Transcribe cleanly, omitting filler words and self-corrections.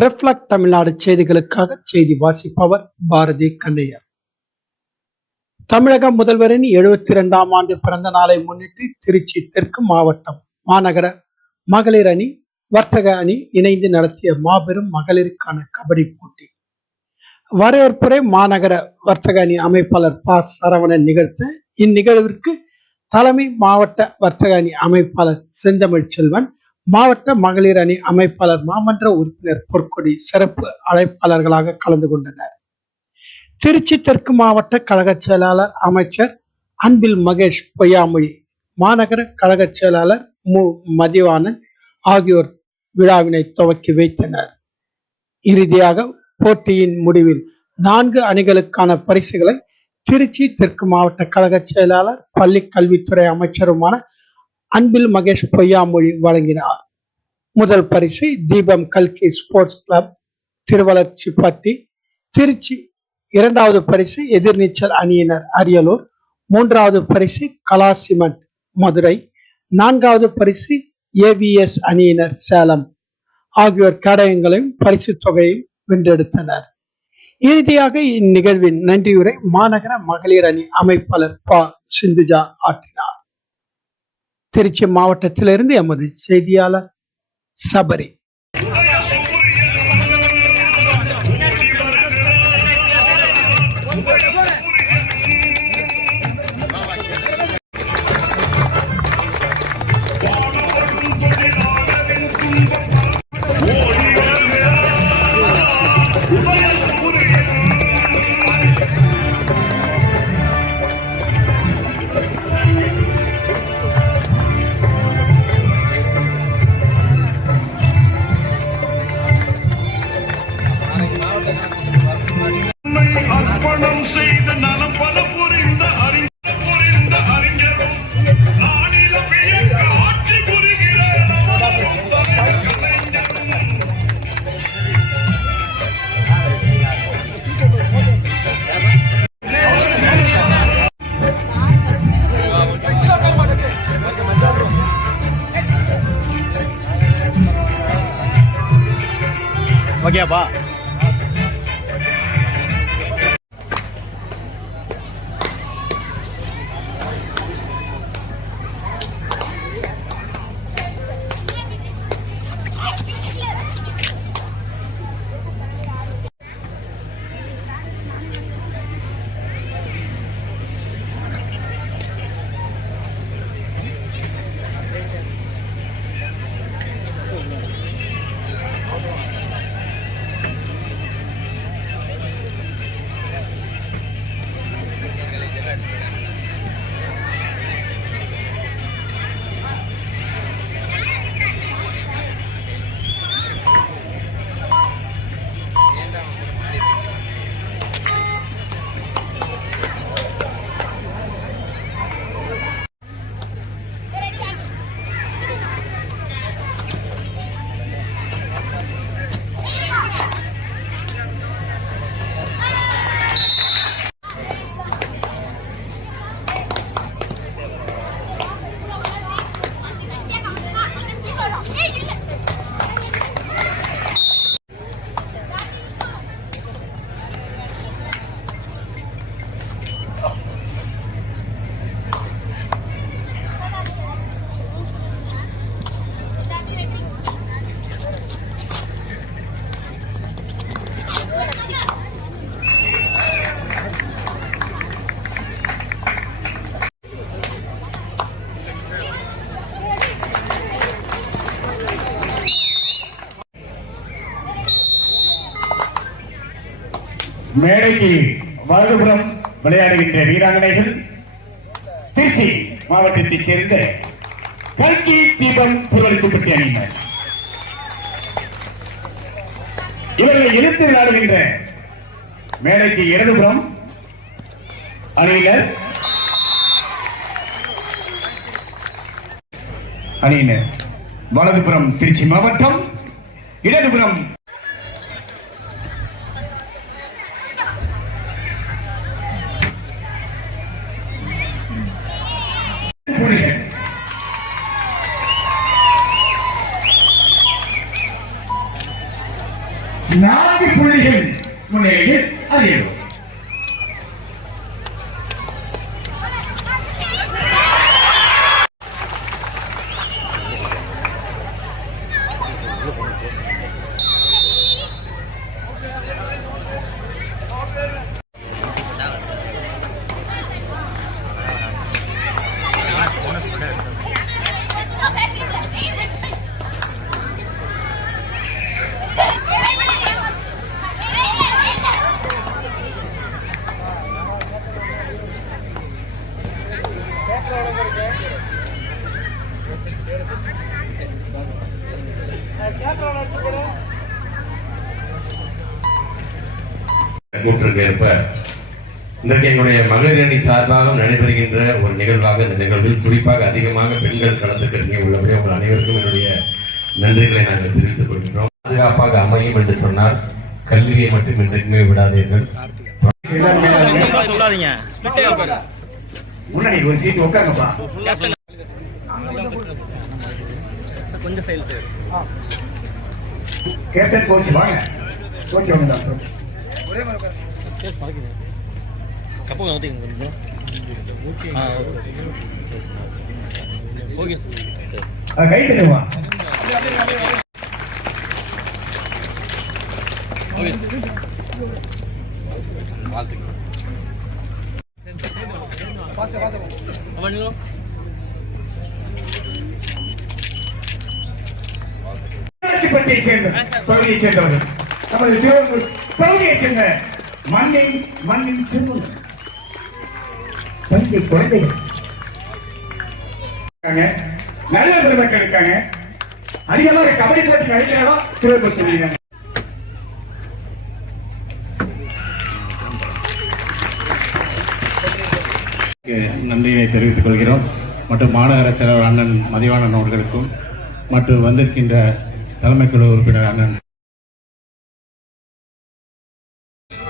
Reflect Tamil Nadu செய்திகளுக்காக செய்தி வாசிப்பவர் பாரதி கண்ணையர். தமிழக முதல்வரின் 72ஆம் ஆண்டு பிறந்த நாளை முன்னிட்டு திருச்சி தெற்கு மாவட்டம் மாநகர மகளிர் அணி வர்த்தக அணி இணைந்து நடத்திய மாபெரும் மகளிருக்கான கபடி போட்டி வரவேற்புரை மாநகர வர்த்தக அணி அமைப்பாளர் ப சரவணன் நிகழ்த்த இந்நிகழ்விற்கு தலைமை மாவட்ட வர்த்தக அணி அமைப்பாளர் செந்தமிழ் செல்வன், மாவட்ட மகளிர் அணி அமைப்பாளர் மாமன்ற உறுப்பினர் பொற்கொடி சிறப்பு அழைப்பாளர்களாக கலந்து கொண்டனர். திருச்சி தெற்கு மாவட்ட கழக செயலாளர் அமைச்சர் அன்பில் மகேஷ் பொய்யாமொழி, மாநகர கழக செயலாளர் மு மதிவானன் ஆகியோர் விழாவினை துவக்கி வைத்தனர். இறுதியாக போட்டியின் முடிவில் 4 அணிகளுக்கான பரிசுகளை திருச்சி தெற்கு மாவட்ட கழக செயலாளர் பள்ளி கல்வித்துறை அமைச்சருமான அன்பில் மகேஷ் பொய்யாமொழி வழங்கினார். முதல் பரிசு தீபம் கல்கி ஸ்போர்ட்ஸ் கிளப் திருவளர்ச்சிப்பட்டி திருச்சி, 2வது பரிசு எதிர்நீச்சல் அணியினர் அரியலூர், 3வது பரிசு கலா சிமெண்ட் மதுரை, 4வது பரிசு ஏவிஎஸ் அணியினர் சேலம் ஆகியோர் கேடயங்களையும் பரிசு தொகையும் வென்றெடுத்தனர். இறுதியாக இந்நிகழ்வின் நன்றியுரை மாநகர மகளிர் அணி அமைப்பாளர் ப சிந்துஜா ஆற்றினார். திருச்சி மாவட்டத்திலிருந்து எமது செய்தியாளர் சபரி. ஓகேப்பா. மேடைக்கு வலதுபுறம் விளையாடுகின்ற வீராங்கனைகள் திருச்சி மாவட்டத்தைச் சேர்ந்த கல்கி தீபம் திருவள்ளுவப்பட்டி அணியினர். இவர்களை எதிர்த்து விளையாடுகின்ற மேடைக்கு இடதுபுறம் அணியினர் வலதுபுறம் திருச்சி மாவட்டம், இடதுபுறம் 4 புள்ளிகள் முன்னிலையில் அறியணும். கூற்றுக்கேற்ப இன்றைக்கு எங்களுடைய மகளிர் அணி சார்பாக நடைபெறுகின்ற ஒரு நிகழ்வாக இந்த நிகழ்வில் குறிப்பாக அதிகமாக பெண்கள் கலந்துக்கிறீங்க உள்ளபடி உங்கள் அனைவருக்கும் என்னுடைய நன்றிகளை நாங்கள் தெரிவித்துக் கொள்கின்றோம். பாதுகாப்பாக அமையும் என்று சொன்னால் கல்வியை மட்டும் இன்றைக்குமே விடாதீர்கள். முன்னாடி ஒரு சீட் உட்காருங்கப்பா. கேப்டன் கோச் வாங்க. கோச் வாங்க டாக்டர். கப்போ நோட்டிங் ஓகே கை தட்டுவா. பட்டியைச் சேர்ந்த பகுதியைச் சேர்ந்தவர்கள் நமது திருவள்ளூர் பகுதியைச் சேர்ந்த மண்ணின் சிறுவன் பள்ளி குழந்தைகள் நல்ல பெருமக்கள் இருக்காங்க. அதிகமாக கபடி போட்டி நடக்கிறாலும் திருவள்ளூர் நன்றியை தெரிவித்துக் கொள்கிறோம். மற்றும் மாநகர செயலர் அண்ணன் மதிவாணன் அவர்களுக்கும் மற்றும் வந்திருக்கின்ற தலைமை குழு உறுப்பினர் அண்ணன்